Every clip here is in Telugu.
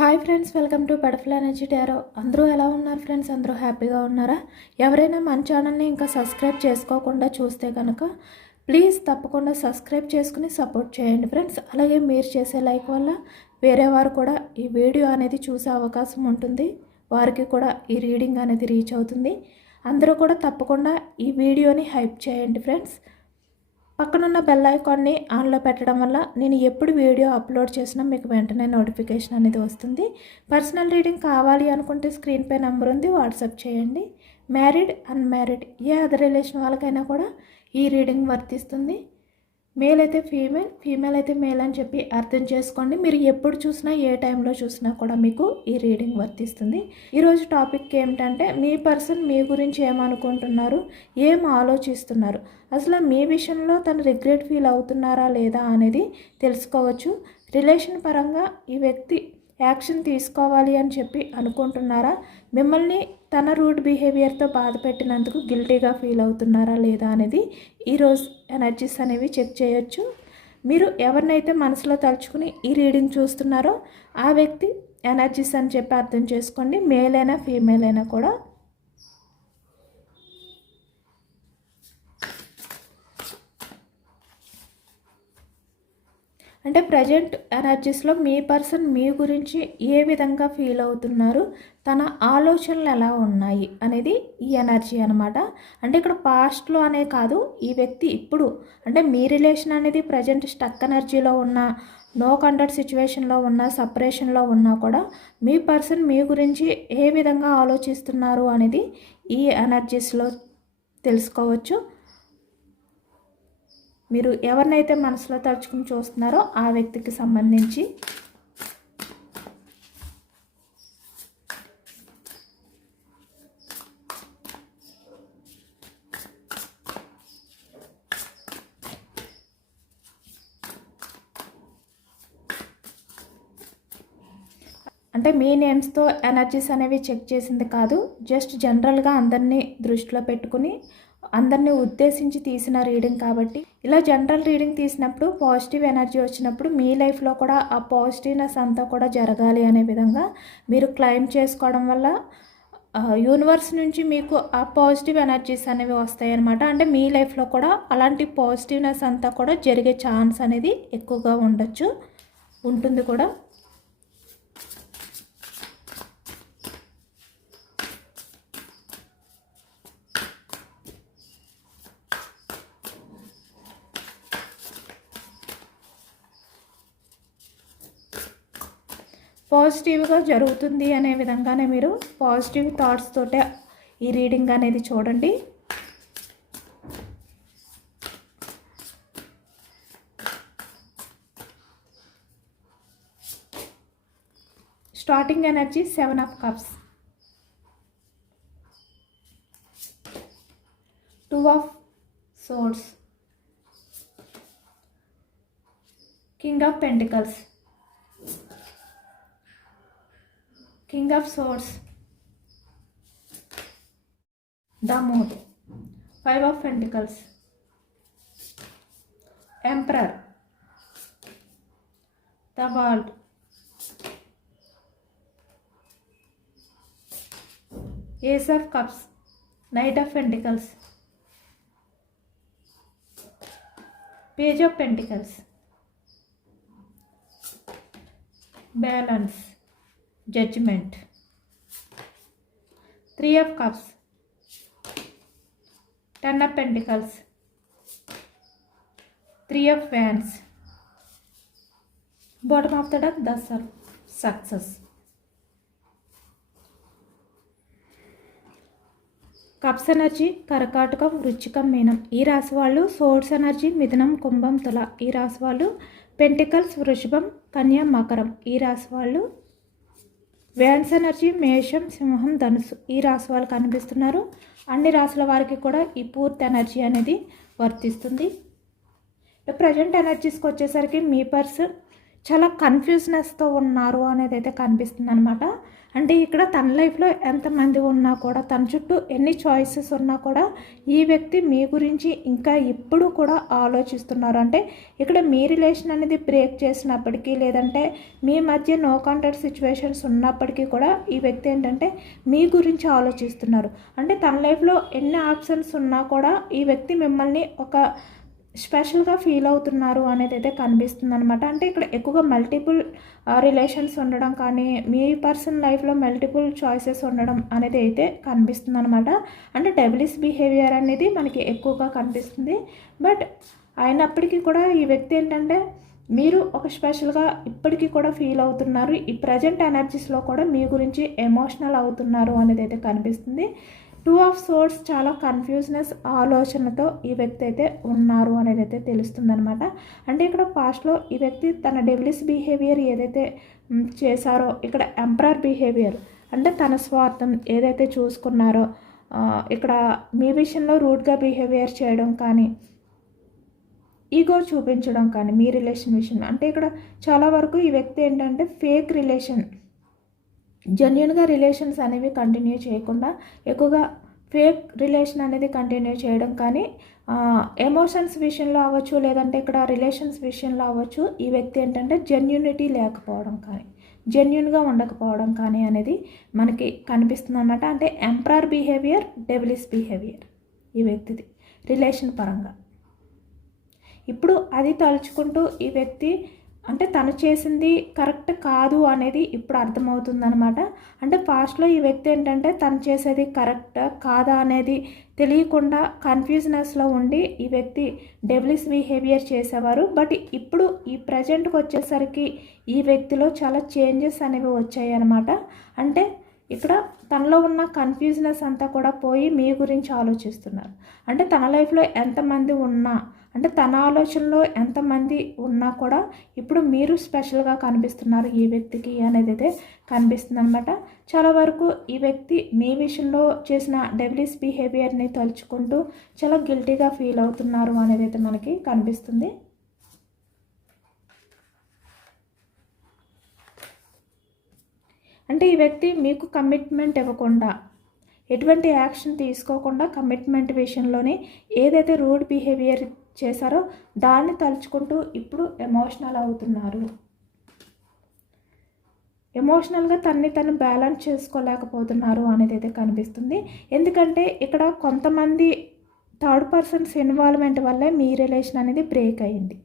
Hi friends welcome to butterfly energy tarot అందరూ ఎలా ఉన్నారు ఫ్రెండ్స్ అందరూ హ్యాపీగా ఉన్నారా ఎవరైనా మన ఛానల్ని ఇంకా సబ్స్క్రైబ్ చేసుకోకుండా చూస్తే కనుక ప్లీజ్ తప్పకుండా సబ్స్క్రైబ్ చేసుకుని సపోర్ట్ చేయండి ఫ్రెండ్స్ అలాగే మీరు చేసే లైక్ వల్ల వేరే వారు కూడా ఈ వీడియో అనేది చూసే అవకాశం ఉంటుంది వారికి కూడా ఈ రీడింగ్ అనేది రీచ్ అవుతుంది అందరూ కూడా తప్పకుండా ఈ వీడియోని హైప్ చేయండి ఫ్రెండ్స్ పక్కనున్న బెల్ ఐకాన్ని ఆన్లో పెట్టడం వల్ల నేను ఎప్పుడు వీడియో అప్లోడ్ చేసినా మీకు వెంటనే నోటిఫికేషన్ అనేది వస్తుంది పర్సనల్ రీడింగ్ కావాలి అనుకుంటే స్క్రీన్ పే నెంబర్ ఉంది వాట్సాప్ చేయండి మ్యారీడ్ అన్మ్యారీడ్ ఏ అదర్ రిలేషన్ వాళ్ళకైనా కూడా ఈ రీడింగ్ వర్తిస్తుంది మేల్ అయితే ఫీమేల్ ఫీమేల్ అయితే మేల్ అని చెప్పి అర్థం చేసుకోండి మీరు ఎప్పుడు చూసినా ఏ టైంలో చూసినా కూడా మీకు ఈ రీడింగ్ వర్తిస్తుంది ఈరోజు టాపిక్ ఏమిటంటే మీ పర్సన్ మీ గురించి ఏమనుకుంటున్నారు ఏం ఆలోచిస్తున్నారు అసలు మీ విషయంలో తను రిగ్రెట్ ఫీల్ అవుతున్నారా లేదా అనేది తెలుసుకోవచ్చు రిలేషన్ పరంగా ఈ వ్యక్తి యాక్షన్ తీసుకోవాలి అని చెప్పి అనుకుంటున్నారా మిమ్మల్ని తన రూడ్ బిహేవియర్తో బాధపెట్టినందుకు గిల్టీగా ఫీల్ అవుతున్నారా లేదా అనేది ఈరోజు ఎనర్జీస్ అనేవి చెక్ చేయొచ్చు మీరు ఎవరినైతే మనసులో తలుచుకుని ఈ రీడింగ్ చూస్తున్నారో ఆ వ్యక్తి ఎనర్జీస్ అని చెప్పి అర్థం చేసుకోండి మేలైనా ఫీమేల్ అయినా కూడా అంటే ప్రజెంట్ ఎనర్జీస్లో మీ పర్సన్ మీ గురించి ఏ విధంగా ఫీల్ అవుతున్నారు తన ఆలోచనలు ఎలా ఉన్నాయి అనేది ఈ ఎనర్జీ అనమాట అంటే ఇక్కడ పాస్ట్లో అనే కాదు ఈ వ్యక్తి ఇప్పుడు అంటే మీ రిలేషన్ అనేది ప్రజెంట్ స్టక్ ఎనర్జీలో ఉన్న నో కండక్ట్ సిచ్యువేషన్లో ఉన్న సపరేషన్లో ఉన్నా కూడా మీ పర్సన్ మీ గురించి ఏ విధంగా ఆలోచిస్తున్నారు అనేది ఈ ఎనర్జీస్లో తెలుసుకోవచ్చు మీరు ఎవరినైతే మనసులో తలుచుకుని చూస్తున్నారో ఆ వ్యక్తికి సంబంధించి అంటే మీ నేమ్స్తో ఎనర్జీస్ అనేవి చెక్ చేసింది కాదు జస్ట్ జనరల్గా అందరినీ దృష్టిలో పెట్టుకుని అందరినీ ఉద్దేశించి తీసిన రీడింగ్ కాబట్టి ఇలా జనరల్ రీడింగ్ తీసినప్పుడు పాజిటివ్ ఎనర్జీ వచ్చినప్పుడు మీ లైఫ్లో కూడా ఆ పాజిటివ్నెస్ అంతా కూడా జరగాలి అనే విధంగా మీరు క్లైమ్ చేసుకోవడం వల్ల యూనివర్స్ నుంచి మీకు ఆ పాజిటివ్ ఎనర్జీస్ అనేవి వస్తాయి అనమాట అంటే మీ లైఫ్లో కూడా అలాంటి పాజిటివ్నెస్ అంతా కూడా జరిగే ఛాన్స్ అనేది ఎక్కువగా ఉండొచ్చు ఉంటుంది కూడా పాజిటివ్గా జరుగుతుంది అనే విధంగానే మీరు పాజిటివ్ థాట్స్ తోటే ఈ రీడింగ్ అనేది చూడండి starting energy seven of cups two of swords king of pentacles King of Swords. The Moon. Five of Pentacles. Emperor. The World. Ace of Cups. Knight of Pentacles. Page of Pentacles. Balance. Judgement three of cups ten of pentacles three of fans bottom of the deck the success cups energy కరకాటకం రుచికం మీనం ఈ రాశి వాళ్ళు సోర్స్ ఎనర్జీ మిథునం కుంభం తుల ఈ రాశి వాళ్ళు పెంటికల్స్ వృషభం కన్యా మకరం ఈ రాశి వాళ్ళు వ్యాన్స్ ఎనర్జీ మేషం సింహం ధనుసు ఈ రాశి వాళ్ళు కనిపిస్తున్నారు అన్ని రాసుల వారికి కూడా ఈ పూర్తి ఎనర్జీ అనేది వర్తిస్తుంది ప్రజెంట్ ఎనర్జీస్కి వచ్చేసరికి మీ పర్సన్ చాలా కన్ఫ్యూజ్నెస్తో ఉన్నారు అనేది అయితే కనిపిస్తుంది అనమాట అంటే ఇక్కడ తన లైఫ్లో ఎంతమంది ఉన్నా కూడా తన చుట్టూ ఎన్ని చాయిసెస్ ఉన్నా కూడా ఈ వ్యక్తి మీ గురించి ఇంకా ఇప్పుడు కూడా ఆలోచిస్తున్నారు అంటే ఇక్కడ మీ రిలేషన్ అనేది బ్రేక్ చేసినప్పటికీ లేదంటే మీ మధ్య నో కాంటాక్ట్ సిచ్యువేషన్స్ ఉన్నప్పటికీ కూడా ఈ వ్యక్తి ఏంటంటే మీ గురించి ఆలోచిస్తున్నారు అంటే తన లైఫ్లో ఎన్ని ఆప్షన్స్ ఉన్నా కూడా ఈ వ్యక్తి మిమ్మల్ని ఒక స్పెషల్గా ఫీల్ అవుతున్నారు అనేది అయితే కనిపిస్తుంది అనమాట అంటే ఇక్కడ ఎక్కువగా మల్టిపుల్ రిలేషన్స్ ఉండడం కానీ మీ పర్సన్ లైఫ్లో మల్టిపుల్ చాయిసెస్ ఉండడం అనేది అయితే కనిపిస్తుంది అనమాట అంటే డెబిలిస్ బిహేవియర్ అనేది మనకి ఎక్కువగా కనిపిస్తుంది బట్ అయినప్పటికీ కూడా ఈ వ్యక్తి ఏంటంటే మీరు ఒక స్పెషల్గా ఇప్పటికీ కూడా ఫీల్ అవుతున్నారు ఈ ప్రజెంట్ ఎనర్జీస్లో కూడా మీ గురించి ఎమోషనల్ అవుతున్నారు అనేది అయితే కనిపిస్తుంది టూ ఆఫ్ సోర్స్ చాలా కన్ఫ్యూజ్నెస్ ఆలోచనతో ఈ వ్యక్తి అయితే ఉన్నారు అనేది అయితే తెలుస్తుంది అనమాట అంటే ఇక్కడ పాస్ట్లో ఈ వ్యక్తి తన డెవిలిస్ బిహేవియర్ ఏదైతే చేశారో ఇక్కడ ఎంప్రయర్ బిహేవియర్ అంటే తన స్వార్థం ఏదైతే చూసుకున్నారో ఇక్కడ మీ విషయంలో రూడ్గా బిహేవియర్ చేయడం కానీ ఈగో చూపించడం కానీ మీ రిలేషన్ విషయంలో అంటే ఇక్కడ చాలా వరకు ఈ వ్యక్తి ఏంటంటే ఫేక్ రిలేషన్ జెన్యున్గా రిలేషన్స్ అనేవి కంటిన్యూ చేయకుండా ఎక్కువగా ఫేక్ రిలేషన్ అనేది కంటిన్యూ చేయడం కానీ ఎమోషన్స్ విషయంలో అవ్వచ్చు లేదంటే ఇక్కడ రిలేషన్స్ విషయంలో అవ్వచ్చు ఈ వ్యక్తి ఏంటంటే జెన్యునిటీ లేకపోవడం కానీ జెన్యున్గా ఉండకపోవడం కానీ అనేది మనకి కనిపిస్తుంది అనమాట అంటే ఎంప్రర్ బిహేవియర్ డెవిలిస్ బిహేవియర్ ఈ వ్యక్తిది రిలేషన్ పరంగా ఇప్పుడు అది తలుచుకుంటూ ఈ వ్యక్తి అంటే తను చేసింది కరెక్ట్ కాదు అనేది ఇప్పుడు అర్థమవుతుందనమాట అంటే పాస్ట్లో ఈ వ్యక్తి ఏంటంటే తను చేసేది కరెక్ట్ కాదా అనేది తెలియకుండా కన్ఫ్యూజ్నెస్లో ఉండి ఈ వ్యక్తి డెవిలిస్ బిహేవియర్ చేసేవారు బట్ ఇప్పుడు ఈ ప్రజెంట్కి వచ్చేసరికి ఈ వ్యక్తిలో చాలా చేంజెస్ అనేవి వచ్చాయి అనమాట అంటే ఇక్కడ తనలో ఉన్న కన్ఫ్యూజ్నెస్ అంతా కూడా పోయి మీ గురించి ఆలోచిస్తున్నారు అంటే తన లైఫ్లో ఎంతమంది ఉన్నా అంటే తన ఆలోచనలో ఎంతమంది ఉన్నా కూడా ఇప్పుడు మీరు స్పెషల్గా కనిపిస్తున్నారు ఈ వ్యక్తికి అనేది అయితే కనిపిస్తుంది అనమాట చాలా వరకు ఈ వ్యక్తి మీ విషయంలో చేసిన డెవలిస్ బిహేవియర్ని తలుచుకుంటూ చాలా గిల్టీగా ఫీల్ అవుతున్నారు అనేది అయితే మనకి కనిపిస్తుంది అంటే ఈ వ్యక్తి మీకు కమిట్మెంట్ ఇవ్వకుండా ఎటువంటి యాక్షన్ తీసుకోకుండా కమిట్మెంట్ విషయంలోనే ఏదైతే రూడ్ బిహేవియర్ చేశారో దాన్ని తలుచుకుంటూ ఇప్పుడు ఎమోషనల్ అవుతున్నారు ఎమోషనల్గా తన్ని తను బ్యాలెన్స్ చేసుకోలేకపోతున్నారు అనేది అయితే కనిపిస్తుంది ఎందుకంటే ఇక్కడ కొంతమంది థర్డ్ పర్సన్స్ ఇన్వాల్వ్మెంట్ వల్లే మీ రిలేషన్ అనేది బ్రేక్ అయింది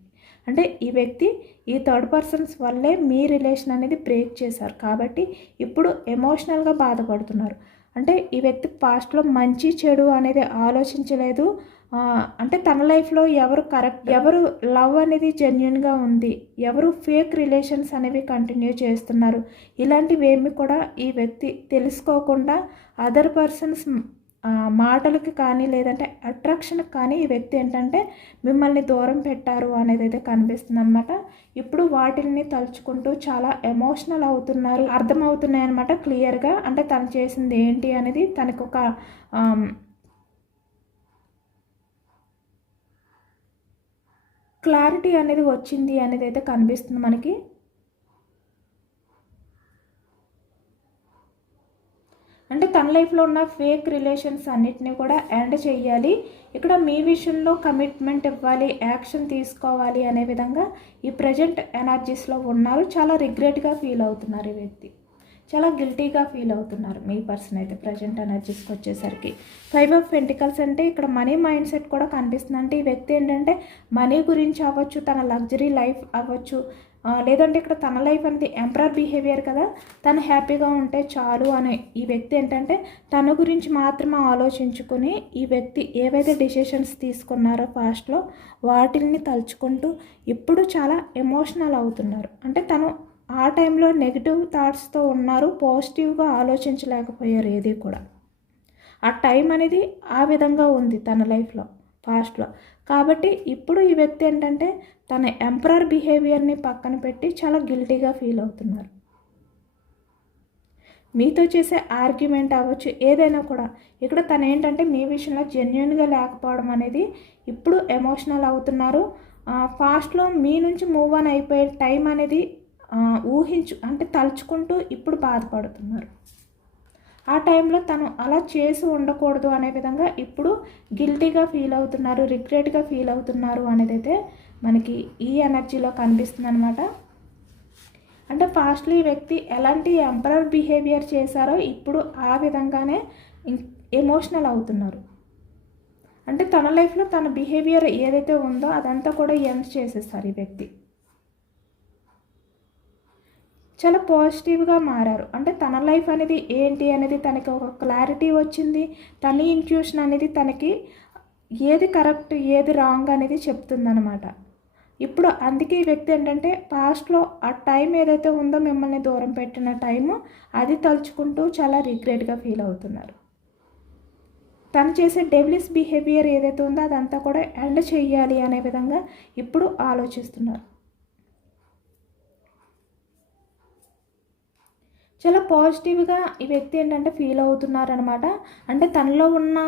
అంటే ఈ వ్యక్తి ఈ థర్డ్ పర్సన్స్ వల్లే మీ రిలేషన్ అనేది బ్రేక్ చేశారు కాబట్టి ఇప్పుడు ఎమోషనల్గా బాధపడుతున్నారు అంటే ఈ వ్యక్తి పాస్ట్లో మంచి చెడు అనేది ఆలోచించలేదు అంటే తన లైఫ్లో ఎవరు కరెక్ట్ ఎవరు లవ్ అనేది జెన్యున్గా ఉంది ఎవరు ఫేక్ రిలేషన్స్ అనేవి కంటిన్యూ చేస్తున్నారు ఇలాంటివి ఏమి కూడా ఈ వ్యక్తి తెలుసుకోకుండా అదర్ పర్సన్స్ మాటలకి కానీ లేదంటే అట్రాక్షన్కి కానీ ఈ వ్యక్తి ఏంటంటే మిమ్మల్ని దూరం పెట్టారు అనేది అయితే కనిపిస్తుంది అనమాట ఇప్పుడు వాటిని తలుచుకుంటూ చాలా ఎమోషనల్ అవుతున్నారు అర్థమవుతున్నాయి అనమాట క్లియర్గా అంటే తను చేసింది ఏంటి అనేది తనకు ఒక క్లారిటీ అనేది వచ్చింది అనేది అయితే కనిపిస్తుంది మనకి అంటే తన లైఫ్లో ఉన్న ఫేక్ రిలేషన్స్ అన్నిటిని కూడా ఎండ్ చేయాలి ఇక్కడ మీ విషయంలో కమిట్మెంట్ ఇవ్వాలి యాక్షన్ తీసుకోవాలి అనే విధంగా ఈ ప్రజెంట్ ఎనర్జీస్లో ఉన్నారు చాలా రిగ్రెట్గా ఫీల్ అవుతున్నారు ఈ వ్యక్తి చాలా గిల్టీగా ఫీల్ అవుతున్నారు మీ పర్సన్ అయితే ప్రజెంట్ ఎనర్జీస్కి వచ్చేసరికి ఫైవ్ ఆఫ్ పెంటికల్స్ అంటే ఇక్కడ మనీ మైండ్ సెట్ కూడా కనిపిస్తుంది అంటే ఈ వ్యక్తి ఏంటంటే మనీ గురించి అవ్వచ్చు తన లగ్జరీ లైఫ్ అవ్వచ్చు లేదంటే ఇక్కడ తన లైఫ్ అనేది ఎంప్రర్ బిహేవియర్ కదా తను హ్యాపీగా ఉంటే చాలు అనే ఈ వ్యక్తి ఏంటంటే తన గురించి మాత్రమే ఆలోచించుకుని ఈ వ్యక్తి ఏవైతే డిసిషన్స్ తీసుకున్నారో పాస్ట్లో వాటిల్ని తలుచుకుంటూ ఇప్పుడు చాలా ఎమోషనల్ అవుతున్నారు అంటే తను ఆ టైంలో నెగిటివ్ థాట్స్తో ఉన్నారు పాజిటివ్గా ఆలోచించలేకపోయారు ఏది కూడా ఆ టైం అనేది ఆ విధంగా ఉంది తన లైఫ్లో పాస్ట్లో కాబట్టి ఇప్పుడు ఈ వ్యక్తి ఏంటంటే తన ఎంపరర్ బిహేవియర్ని పక్కన పెట్టి చాలా గిల్టీగా ఫీల్ అవుతున్నారు మీతో చేసే ఆర్గ్యుమెంట్ అవ్వచ్చు ఏదైనా కూడా ఇక్కడ తను ఏంటంటే మీ విషయంలో జెన్యున్గా లేకపోవడం అనేది ఇప్పుడు ఎమోషనల్ అవుతున్నారు ఫాస్ట్లో మీ నుంచి మూవ్ ఆన్ అయిపోయే టైం అనేది ఊహించు అంటే తలుచుకుంటూ ఇప్పుడు బాధపడుతున్నారు ఆ టైంలో తను అలా చేసి ఉండకూడదు అనే విధంగా ఇప్పుడు గిల్టీగా ఫీల్ అవుతున్నారు రిగ్రెట్గా ఫీల్ అవుతున్నారు అనేది అయితే మనకి ఈ ఎనర్జీలో కనిపిస్తుంది అనమాట అంటే ఫాస్ట్లీ వ్యక్తి ఎలాంటి ఎంపరర్ బిహేవియర్ చేశారో ఇప్పుడు ఆ విధంగానే ఎమోషనల్ అవుతున్నారు అంటే తన లైఫ్లో తన బిహేవియర్ ఏదైతే ఉందో అదంతా కూడా ఎండ్ చేసేస్తారు ఈ వ్యక్తి చాలా పాజిటివ్గా మారారు అంటే తన లైఫ్ అనేది ఏంటి అనేది తనకి ఒక క్లారిటీ వచ్చింది తన ఇంట్యూషన్ అనేది తనకి ఏది కరెక్ట్ ఏది రాంగ్ అనేది చెప్తుందనమాట ఇప్పుడు అందుకే ఈ వ్యక్తి ఏంటంటే పాస్ట్లో ఆ టైం ఏదైతే ఉందో మిమ్మల్ని దూరం పెట్టిన టైము అది తలుచుకుంటూ చాలా రిగ్రెట్గా ఫీల్ అవుతున్నారు తను చేసే డెవిలిస్ బిహేవియర్ ఏదైతే ఉందో అదంతా కూడా ఎండ్ చేయాలి అనే విధంగా ఇప్పుడు ఆలోచిస్తున్నారు చాలా పాజిటివ్గా ఈ వ్యక్తి ఏంటంటే ఫీల్ అవుతున్నారనమాట అంటే తనలో ఉన్న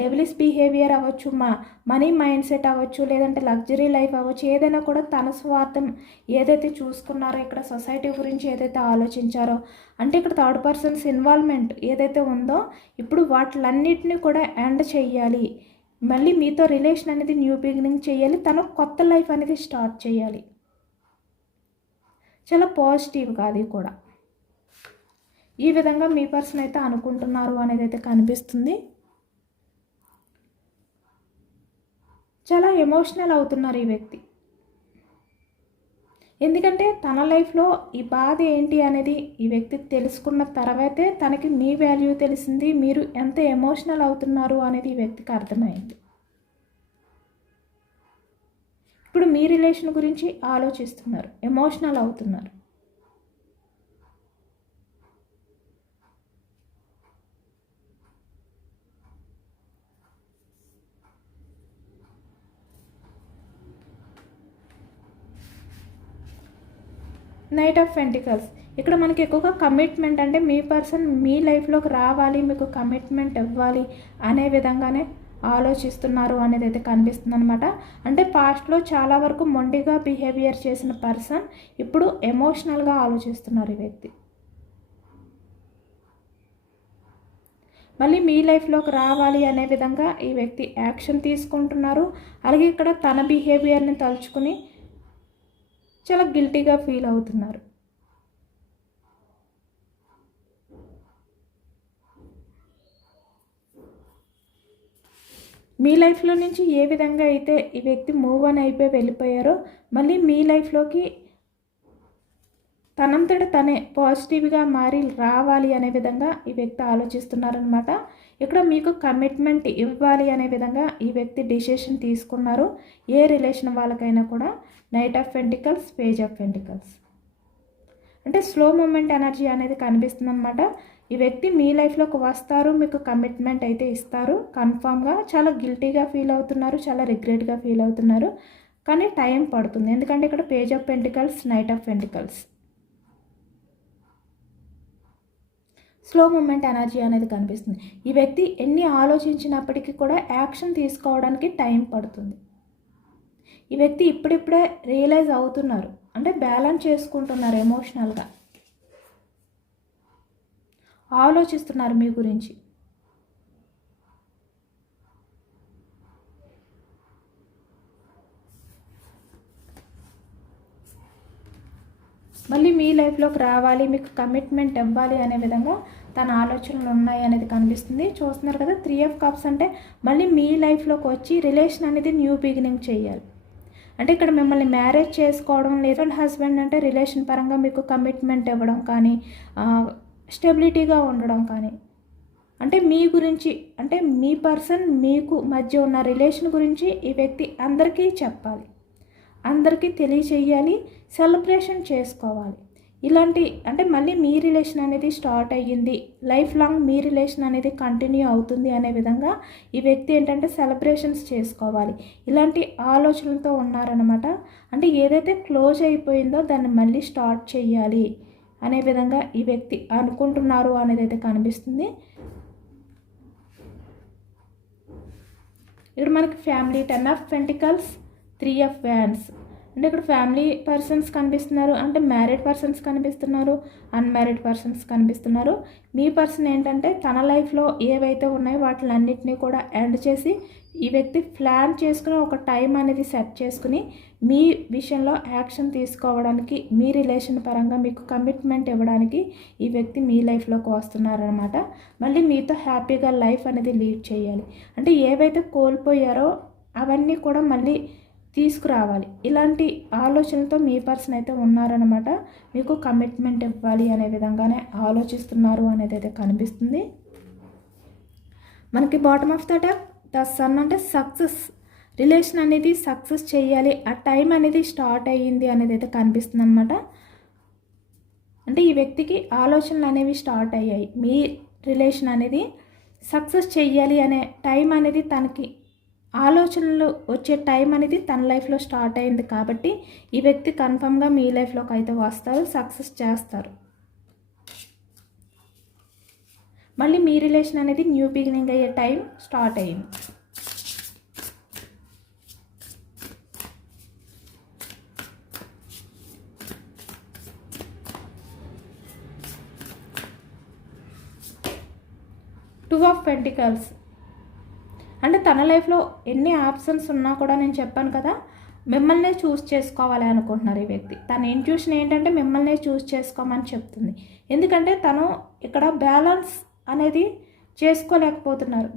డెవిలిస్ బిహేవియర్ అవ్వచ్చు మా మనీ మైండ్ సెట్ అవ్వచ్చు లేదంటే లగ్జరీ లైఫ్ అవ్వచ్చు ఏదైనా కూడా తన స్వార్థం ఏదైతే చూసుకున్నారో ఇక్కడ సొసైటీ గురించి ఏదైతే ఆలోచించారో అంటే ఇక్కడ థర్డ్ పర్సన్స్ ఇన్వాల్వ్మెంట్ ఏదైతే ఉందో ఇప్పుడు వాటిలన్నిటిని కూడా ఎండ్ చేయాలి మళ్ళీ మీతో రిలేషన్ అనేది న్యూ బిగినింగ్ చేయాలి తను కొత్త లైఫ్ అనేది స్టార్ట్ చేయాలి చాలా పాజిటివ్గా అది కూడా ఈ విధంగా మీ పర్సన్ అయితే అనుకుంటున్నారు అనేది అయితే కనిపిస్తుంది చాలా ఎమోషనల్ అవుతున్నారు ఈ వ్యక్తి ఎందుకంటే తన లైఫ్లో ఈ బాధ ఏంటి అనేది ఈ వ్యక్తి తెలుసుకున్న తర్వాతే తనకి మీ వాల్యూ తెలిసింది మీరు ఎంత ఎమోషనల్ అవుతున్నారు అనేది ఈ వ్యక్తికి అర్థమైంది ఇప్పుడు మీ రిలేషన్ గురించి ఆలోచిస్తున్నారు ఎమోషనల్ అవుతున్నారు నైట్ ఆఫ్ పెంటికల్స్ ఇక్కడ మనకి ఎక్కువగా కమిట్మెంట్ అంటే మీ పర్సన్ మీ లైఫ్లోకి రావాలి మీకు కమిట్మెంట్ ఇవ్వాలి అనే విధంగానే ఆలోచిస్తున్నారు అనేది అయితే కనిపిస్తుంది అనమాట అంటే పాస్ట్లో చాలా వరకు మొండిగా బిహేవియర్ చేసిన పర్సన్ ఇప్పుడు ఎమోషనల్గా ఆలోచిస్తున్నారు ఈ వ్యక్తి మళ్ళీ మీ లైఫ్లోకి రావాలి అనే విధంగా ఈ వ్యక్తి యాక్షన్ తీసుకుంటున్నారు అలాగే ఇక్కడ తన బిహేవియర్ని తలుచుకుని చాలా గిల్టీగా ఫీల్ అవుతున్నారు మీ లైఫ్లో నుంచి ఏ విధంగా అయితే ఈ వ్యక్తి మూవ్ ఆన్ అయిపోయి వెళ్ళిపోయారో మళ్ళీ మీ లైఫ్లోకి తనంతట తనే పాజిటివ్గా మారి రావాలి అనే విధంగా ఈ వ్యక్తి ఆలోచిస్తున్నారనమాట ఇక్కడ మీకు కమిట్మెంట్ ఇవ్వాలి అనే విధంగా ఈ వ్యక్తి డిసిషన్ తీసుకున్నారు ఏ రిలేషన్ వాళ్ళకైనా కూడా knight of pentacles page of pentacles అంటే స్లో మూమెంట్ ఎనర్జీ అనేది కనిపిస్తుంది అనమాట ఈ వ్యక్తి మీ లైఫ్లోకి వస్తారు మీకు కమిట్మెంట్ అయితే ఇస్తారు కన్ఫామ్గా చాలా గిల్టీగా ఫీల్ అవుతున్నారు చాలా రిగ్రెట్గా ఫీల్ అవుతున్నారు కానీ టైం పడుతుంది ఎందుకంటే ఇక్కడ page of pentacles knight of pentacles slow moment energy అనేది కనిపిస్తుంది ఈ వ్యక్తి ఎన్ని ఆలోచించినప్పటికీ కూడా యాక్షన్ తీసుకోవడానికి టైం పడుతుంది ఈ వ్యక్తి ఇప్పుడిప్పుడే రియలైజ్ అవుతున్నారు అంటే బ్యాలెన్స్ చేసుకుంటున్నారు ఎమోషనల్గా ఆలోచిస్తున్నారు మీ గురించి మళ్ళీ మీ లైఫ్లోకి రావాలి మీకు కమిట్మెంట్ ఇవ్వాలి అనే విధంగా తన ఆలోచనలు ఉన్నాయి అనేది కనిపిస్తుంది చూస్తున్నారు కదా త్రీ ఆఫ్ కప్స్ అంటే మళ్ళీ మీ లైఫ్లోకి వచ్చి రిలేషన్ అనేది న్యూ బిగినింగ్ చేయాలి అంటే ఇక్కడ మిమ్మల్ని మ్యారేజ్ చేసుకోవడం లేదా హస్బెండ్ అంటే రిలేషన్ పరంగా మీకు కమిట్మెంట్ ఇవ్వడం కానీ స్టెబిలిటీగా ఉండడం కానీ అంటే మీ గురించి అంటే మీ పర్సన్ మీకు మధ్య ఉన్న రిలేషన్ గురించి ఈ వ్యక్తి అందరికీ చెప్పాలి అందరికీ తెలియచేయాలి సెలబ్రేషన్ చేసుకోవాలి ఇలాంటి అంటే మళ్ళీ మీ రిలేషన్ అనేది స్టార్ట్ అయ్యింది లైఫ్ లాంగ్ మీ రిలేషన్ అనేది కంటిన్యూ అవుతుంది అనే విధంగా ఈ వ్యక్తి ఏంటంటే సెలబ్రేషన్స్ చేసుకోవాలి ఇలాంటి ఆలోచనలతో ఉన్నారనమాట అంటే ఏదైతే క్లోజ్ అయిపోయిందో దాన్ని మళ్ళీ స్టార్ట్ చేయాలి అనే విధంగా ఈ వ్యక్తి అనుకుంటున్నారు అనేది అయితే కనిపిస్తుంది ఇక్కడ మనకి family ten of pentacles three of wands అంటే ఇక్కడ ఫ్యామిలీ పర్సన్స్ కనిపిస్తున్నారు అంటే మ్యారీడ్ పర్సన్స్ కనిపిస్తున్నారు అన్మ్యారీడ్ పర్సన్స్ కనిపిస్తున్నారు మీ పర్సన్ ఏంటంటే తన లైఫ్లో ఏవైతే ఉన్నాయో అన్నింటినీ కూడా ఎండ్ చేసి ఈ వ్యక్తి ప్లాన్ చేసుకుని ఒక టైం అనేది సెట్ చేసుకుని మీ విషయంలో యాక్షన్ తీసుకోవడానికి మీ రిలేషన్ పరంగా మీకు కమిట్మెంట్ ఇవ్వడానికి ఈ వ్యక్తి మీ లైఫ్లోకి వస్తున్నారనమాట మళ్ళీ మీతో హ్యాపీగా లైఫ్ అనేది లీడ్ చేయాలి అంటే ఏవైతే కోల్పోయారో అవన్నీ కూడా మళ్ళీ తీసుకురావాలి ఇలాంటి ఆలోచనతో మీ పర్సన్ అయితే ఉన్నారనమాట మీకు కమిట్మెంట్ ఇవ్వాలి అనే విధంగానే ఆలోచిస్తున్నారు అనేది అయితే కనిపిస్తుంది మనకి bottom of the top the sun అంటే సక్సెస్ రిలేషన్ అనేది సక్సెస్ చేయాలి ఆ టైం అనేది స్టార్ట్ అయ్యింది అనేది అయితే కనిపిస్తుంది అనమాట అంటే ఈ వ్యక్తికి ఆలోచనలు అనేవి స్టార్ట్ అయ్యాయి మీ రిలేషన్ అనేది సక్సెస్ చేయాలి అనే టైం అనేది తనకి ఆలోచనలు వచ్చే టైం అనేది తన లైఫ్లో స్టార్ట్ అయింది కాబట్టి ఈ వ్యక్తి కన్ఫామ్గా మీ లైఫ్లోకి అయితే వస్తారు సక్సెస్ చేస్తారు మళ్ళీ మీ రిలేషన్ అనేది న్యూ బిగినింగ్ అయ్యే టైం స్టార్ట్ అయింది టూ ఆఫ్ పెంటికల్స్ అంటే తన లైఫ్లో ఎన్ని ఆప్షన్స్ ఉన్నా కూడా నేను చెప్పాను కదా మిమ్మల్నే చూస్ చేసుకోవాలి అనుకుంటున్నారు ఈ వ్యక్తి తన ఇంట్యూషన్ ఏంటంటే మిమ్మల్నే చూస్ చేసుకోమని చెప్తుంది ఎందుకంటే తను ఇక్కడ బ్యాలెన్స్ అనేది చేసుకోలేకపోతున్నారు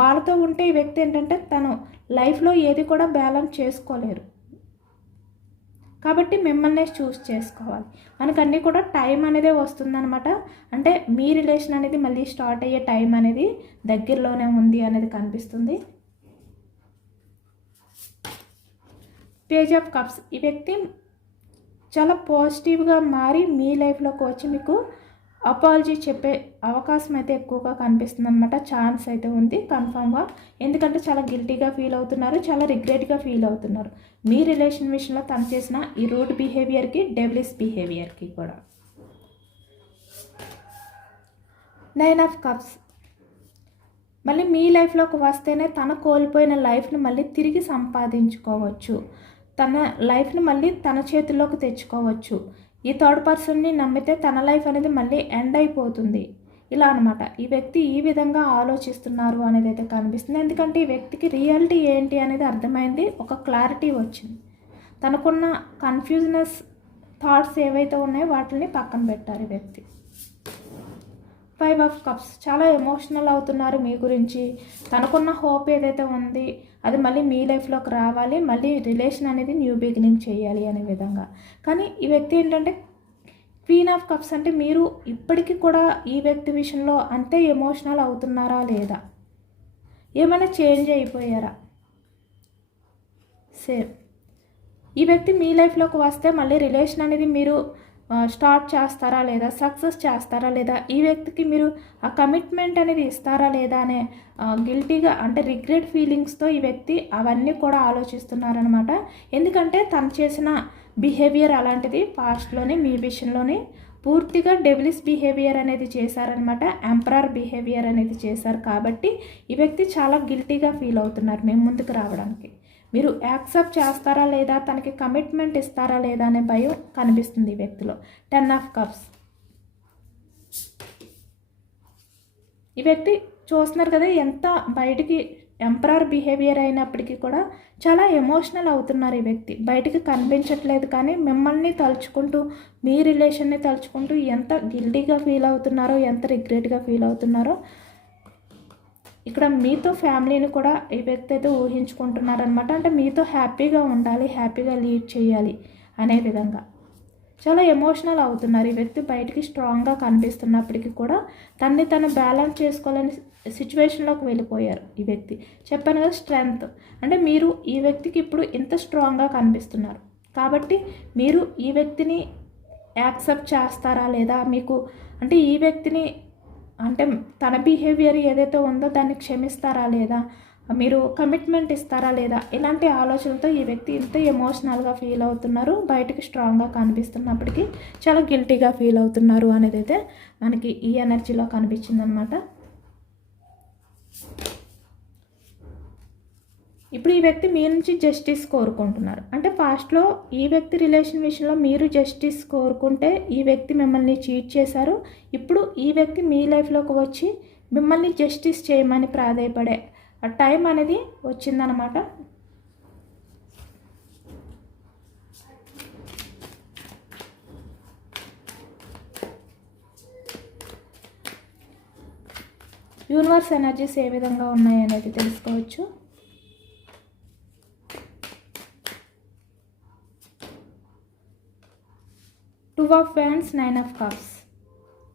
వాళ్ళతో ఉంటే ఈ వ్యక్తి ఏంటంటే తను లైఫ్లో ఏది కూడా బ్యాలెన్స్ చేసుకోలేరు కాబట్టి మిమ్మల్ని చూస్ చేసుకోవాలి మనకన్నీ కూడా టైం అనేది వస్తుందనమాట అంటే మీ రిలేషన్ అనేది మళ్ళీ స్టార్ట్ అయ్యే టైం అనేది దగ్గరలోనే ఉంది అనేది కనిపిస్తుంది పేజ్ ఆఫ్ కప్స్ ఈ వ్యక్తి చాలా పాజిటివ్గా మారి మీ లైఫ్లోకి వచ్చి మీకు అపాలజీ చెప్పే అవకాశం అయితే ఎక్కువగా కనిపిస్తుంది అనమాట ఛాన్స్ అయితే ఉంది కన్ఫామ్గా ఎందుకంటే చాలా గిల్టీగా ఫీల్ అవుతున్నారు చాలా రిగ్రెట్గా ఫీల్ అవుతున్నారు మీ రిలేషన్ విషయంలో తను చేసిన ఈ రూట్ బిహేవియర్కి డెవలిస్ బిహేవియర్కి కూడా నైన్ ఆఫ్ కప్స్ మళ్ళీ మీ లైఫ్లోకి వస్తేనే తను కోల్పోయిన లైఫ్ను మళ్ళీ తిరిగి సంపాదించుకోవచ్చు తన లైఫ్ను మళ్ళీ తన చేతుల్లోకి తెచ్చుకోవచ్చు ఈ థర్డ్ పర్సన్ని నమ్మితే తన లైఫ్ అనేది మళ్ళీ ఎండ్ అయిపోతుంది ఇలా అనమాట ఈ వ్యక్తి ఈ విధంగా ఆలోచిస్తున్నారు అనేది అయితే కనిపిస్తుంది ఎందుకంటే ఈ వ్యక్తికి రియాలిటీ ఏంటి అనేది అర్థమైంది ఒక క్లారిటీ వచ్చింది తనకున్న కన్ఫ్యూజ్నెస్ థాట్స్ ఏవైతే ఉన్నాయో వాటిని పక్కన పెట్టారు ఈ వ్యక్తి ఫైవ్ ఆఫ్ కప్స్ చాలా ఎమోషనల్ అవుతున్నారు మీ గురించి తనకున్న హోప్ ఏదైతే ఉంది అది మళ్ళీ మీ లైఫ్లోకి రావాలి మళ్ళీ రిలేషన్ అనేది న్యూ బిగినింగ్ చేయాలి అనే విధంగా కానీ ఈ వ్యక్తి ఏంటంటే క్వీన్ ఆఫ్ కప్స్ అంటే మీరు ఇప్పటికీ కూడా ఈ వ్యక్తి విషయంలో అంతే ఎమోషనల్ అవుతున్నారా లేదా ఏమైనా చేంజ్ అయిపోయారా సేమ్ ఈ వ్యక్తి మీ లైఫ్లోకి వస్తే మళ్ళీ రిలేషన్ అనేది మీరు స్టార్ట్ చేస్తారా లేదా సక్సెస్ చేస్తారా లేదా ఈ వ్యక్తికి మీరు ఆ కమిట్మెంట్ అనేది ఇస్తారా లేదా అనే గిల్టీగా అంటే రిగ్రెట్ ఫీలింగ్స్తో ఈ వ్యక్తి అవన్నీ కూడా ఆలోచిస్తున్నారనమాట ఎందుకంటే తను చేసిన బిహేవియర్ అలాంటిది పాస్ట్లోని మీ విషయంలోని పూర్తిగా డెవిలిస్ బిహేవియర్ అనేది చేశారనమాట ఎంపరర్ బిహేవియర్ అనేది చేశారు కాబట్టి ఈ వ్యక్తి చాలా గిల్టీగా ఫీల్ అవుతున్నారు మేము ముందుకు రావడానికి మీరు యాక్సెప్ట్ చేస్తారా లేదా తనకి కమిట్మెంట్ ఇస్తారా లేదా అనే భయం కనిపిస్తుంది ఈ వ్యక్తిలో టెన్ ఆఫ్ కప్స్ ఈ వ్యక్తి చూస్తున్నారు కదా ఎంత బయటికి ఎంపరర్ బిహేవియర్ అయినప్పటికీ కూడా చాలా ఎమోషనల్ అవుతున్నారు ఈ వ్యక్తి బయటికి కనిపించట్లేదు కానీ మిమ్మల్ని తలుచుకుంటూ మీ రిలేషన్ని తలుచుకుంటూ ఎంత గిల్డీగా ఫీల్ అవుతున్నారో ఎంత రిగ్రెట్గా ఫీల్ అవుతున్నారో ఇక్కడ మీతో ఫ్యామిలీని కూడా ఈ వ్యక్తి అయితే ఊహించుకుంటున్నారనమాట అంటే మీతో హ్యాపీగా ఉండాలి హ్యాపీగా లీడ్ చేయాలి అనే విధంగా చాలా ఎమోషనల్ అవుతున్నారు ఈ వ్యక్తి బయటికి స్ట్రాంగ్గా కనిపిస్తున్నప్పటికీ కూడా తన్ని తను బ్యాలెన్స్ చేసుకోవాలని సిచ్యువేషన్లోకి వెళ్ళిపోయారు ఈ వ్యక్తి చెప్పాను కదా స్ట్రెంగ్త్ అంటే మీరు ఈ వ్యక్తికి ఇప్పుడు ఇంత స్ట్రాంగ్గా కనిపిస్తున్నారు కాబట్టి మీరు ఈ వ్యక్తిని యాక్సెప్ట్ చేస్తారా లేదా మీకు అంటే ఈ వ్యక్తిని అంటే తన బిహేవియర్ ఏదైతే ఉందో దాన్ని క్షమిస్తారా లేదా మీరు కమిట్మెంట్ ఇస్తారా లేదా ఇలాంటి ఆలోచనతో ఈ వ్యక్తి ఇంత ఎమోషనల్గా ఫీల్ అవుతున్నారు బయటకు స్ట్రాంగ్గా కనిపిస్తున్నప్పటికీ చాలా గిల్టీగా ఫీల్ అవుతున్నారు అనేది అయితే మనకి ఈ ఎనర్జీలో కనిపించిందనమాట ఇప్పుడు ఈ వ్యక్తి మీ నుంచి జస్టిస్ కోరుకుంటున్నారు అంటే ఫాస్ట్లో ఈ వ్యక్తి రిలేషన్ విషయంలో మీరు జస్టిస్ కోరుకుంటే ఈ వ్యక్తి మిమ్మల్ని చీట్ చేశారు ఇప్పుడు ఈ వ్యక్తి మీ లైఫ్లోకి వచ్చి మిమ్మల్ని జస్టిస్ చేయమని ప్రాధాయపడే ఆ టైం అనేది వచ్చిందనమాట యూనివర్స్ ఎనర్జీస్ ఏ విధంగా ఉన్నాయనేది తెలుసుకోవచ్చు two of fans nine of cups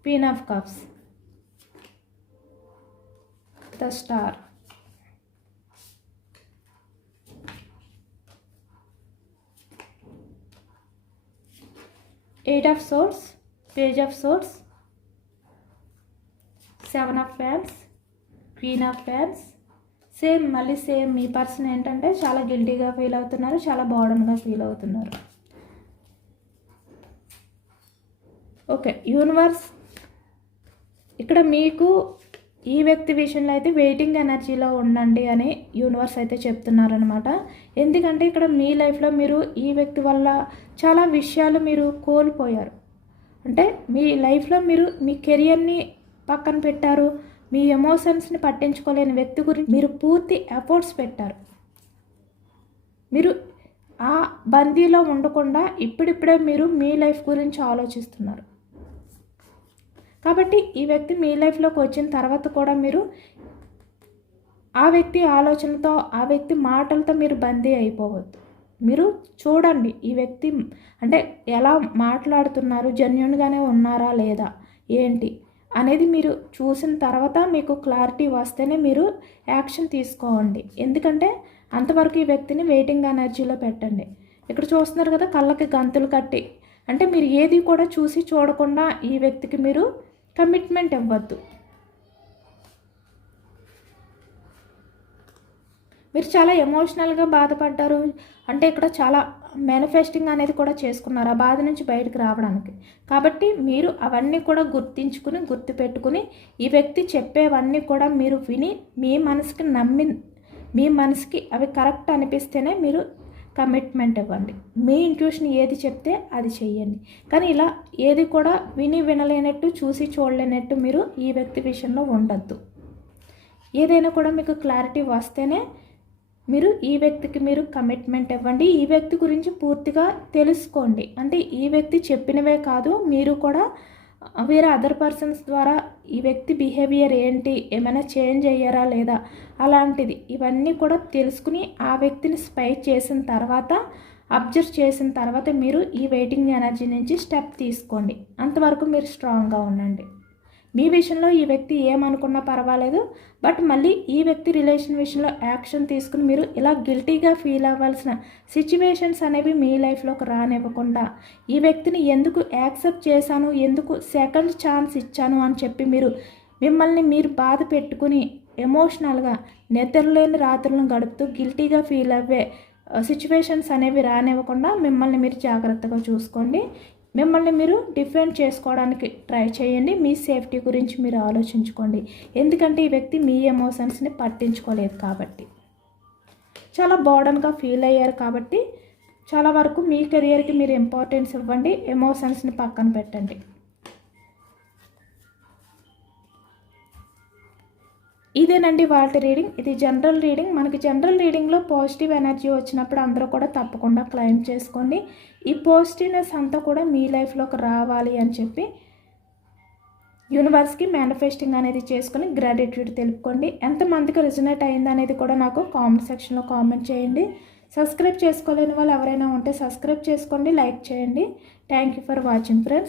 queen of cups the star eight of swords page of swords seven of fans queen of fans same మళ్ళీ సేమ్ మీ పర్సన్ ఏంటంటే చాలా గిల్టీగా ఫీల్ అవుతున్నారు చాలా బాడమ్గా ఫీల్ అవుతున్నారు ఓకే యూనివర్స్ ఇక్కడ మీకు ఈ వ్యక్తి విషయంలో అయితే వెయిటింగ్ ఎనర్జీలో ఉండండి అని యూనివర్స్ అయితే చెప్తున్నారనమాట ఎందుకంటే ఇక్కడ మీ లైఫ్లో మీరు ఈ వ్యక్తి వల్ల చాలా విషయాలు మీరు కోల్పోయారు అంటే మీ లైఫ్లో మీరు మీ కెరియర్ని పక్కన పెట్టారు మీ ఎమోషన్స్ని పట్టించుకోలేని వ్యక్తి గురించి మీరు పూర్తి ఎఫర్ట్స్ పెట్టారు మీరు ఆ బందీలో ఉండకుండా ఇప్పుడిప్పుడే మీరు మీ లైఫ్ గురించి ఆలోచిస్తున్నారు కాబట్టి ఈ వ్యక్తి మీ లైఫ్లోకి వచ్చిన తర్వాత కూడా మీరు ఆ వ్యక్తి ఆలోచనతో ఆ వ్యక్తి మాటలతో మీరు బందీ అయిపోవద్దు మీరు చూడండి ఈ వ్యక్తి అంటే ఎలా మాట్లాడుతున్నారు జెన్యున్గానే ఉన్నారా లేదా ఏంటి అనేది మీరు చూసిన తర్వాత మీకు క్లారిటీ వస్తేనే మీరు యాక్షన్ తీసుకోండి ఎందుకంటే అంతవరకు ఈ వ్యక్తిని వెయిటింగ్ ఎనర్జీలో పెట్టండి ఇక్కడ చూస్తున్నారు కదా కళ్ళకి గంతులు కట్టి అంటే మీరు ఏది కూడా చూసి చూడకుండా ఈ వ్యక్తికి మీరు కమిట్మెంట్ ఇవ్వద్దు మీరు చాలా ఎమోషనల్గా బాధపడ్డారు అంటే ఇక్కడ చాలా మేనిఫెస్టింగ్ అనేది కూడా చేసుకున్నారు ఆ బాధ నుంచి బయటకు రావడానికి కాబట్టి మీరు అవన్నీ కూడా గుర్తించుకుని గుర్తుపెట్టుకుని ఈ వ్యక్తి చెప్పేవన్నీ కూడా మీరు విని మీ మనసుకి నమ్మి మీ మనసుకి అవి కరెక్ట్ అనిపిస్తేనే మీరు కమిట్మెంట్ ఇవ్వండి మీ ఇంట్యూషన్ ఏది చెప్తే అది చెయ్యండి కానీ ఇలా ఏది కూడా విని వినలేనట్టు చూసి చూడలేనట్టు మీరు ఈ వ్యక్తి విషయంలో ఉండద్దు ఏదైనా కూడా మీకు క్లారిటీ వస్తేనే మీరు ఈ వ్యక్తికి మీరు కమిట్మెంట్ ఇవ్వండి ఈ వ్యక్తి గురించి పూర్తిగా తెలుసుకోండి అంటే ఈ వ్యక్తి చెప్పినవే కాదు మీరు కూడా వేరే అదర్ పర్సన్స్ ద్వారా ఈ వ్యక్తి బిహేవియర్ ఏంటి ఏమైనా చేంజ్ అయ్యారా లేదా అలాంటిది ఇవన్నీ కూడా తెలుసుకుని ఆ వ్యక్తిని స్పై చేసిన తర్వాత అబ్జర్వ్ చేసిన తర్వాత మీరు ఈ వెయిటింగ్ ఎనర్జీ నుంచి స్టెప్ తీసుకోండి అంతవరకు మీరు స్ట్రాంగ్గా ఉండండి మీ విషయంలో ఈ వ్యక్తి ఏమనుకున్నా పర్వాలేదు బట్ మళ్ళీ ఈ వ్యక్తి రిలేషన్ విషయంలో యాక్షన్ తీసుకుని మీరు ఇలా గిల్టీగా ఫీల్ అవ్వాల్సిన సిచ్యువేషన్స్ అనేవి మీ లైఫ్లోకి రానివ్వకుండా ఈ వ్యక్తిని ఎందుకు యాక్సెప్ట్ చేశాను ఎందుకు సెకండ్ ఛాన్స్ ఇచ్చాను అని చెప్పి మీరు మిమ్మల్ని మీరు బాధ పెట్టుకుని ఎమోషనల్గా నిద్రలేని రాత్రులను గడుపుతూ గిల్టీగా ఫీల్ అవ్వే సిచ్యువేషన్స్ అనేవి రానివ్వకుండా మిమ్మల్ని మీరు జాగ్రత్తగా చూసుకోండి మిమ్మల్ని మీరు డిఫెండ్ చేసుకోవడానికి ట్రై చేయండి మీ సేఫ్టీ గురించి మీరు ఆలోచించుకోండి ఎందుకంటే ఈ వ్యక్తి మీ ఎమోషన్స్ని పట్టించుకోలేదు కాబట్టి చాలా బోర్డన్గా ఫీల్ అయ్యారు కాబట్టి చాలా వరకు మీ కెరియర్కి మీరు ఇంపార్టెన్స్ ఇవ్వండి ఎమోషన్స్ని పక్కన పెట్టండి ఇదేనండి వాటి రీడింగ్ ఇది జనరల్ రీడింగ్ మనకి జనరల్ రీడింగ్లో పాజిటివ్ ఎనర్జీ వచ్చినప్పుడు అందరూ కూడా తప్పకుండా క్లైమ్ చేసుకోండి ఈ పాజిటివ్నెస్ అంతా కూడా మీ లైఫ్లోకి రావాలి అని చెప్పి యూనివర్స్కి మేనిఫెస్టింగ్ అనేది చేసుకొని గ్రాటిట్యూడ్ తెలుపుకోండి ఎంతమందికి రిజనేట్ అయింది అనేది కూడా నాకు కామెంట్ సెక్షన్లో కామెంట్ చేయండి సబ్స్క్రైబ్ చేసుకోలేని వాళ్ళు ఎవరైనా ఉంటే సబ్స్క్రైబ్ చేసుకోండి లైక్ చేయండి thank you for watching friends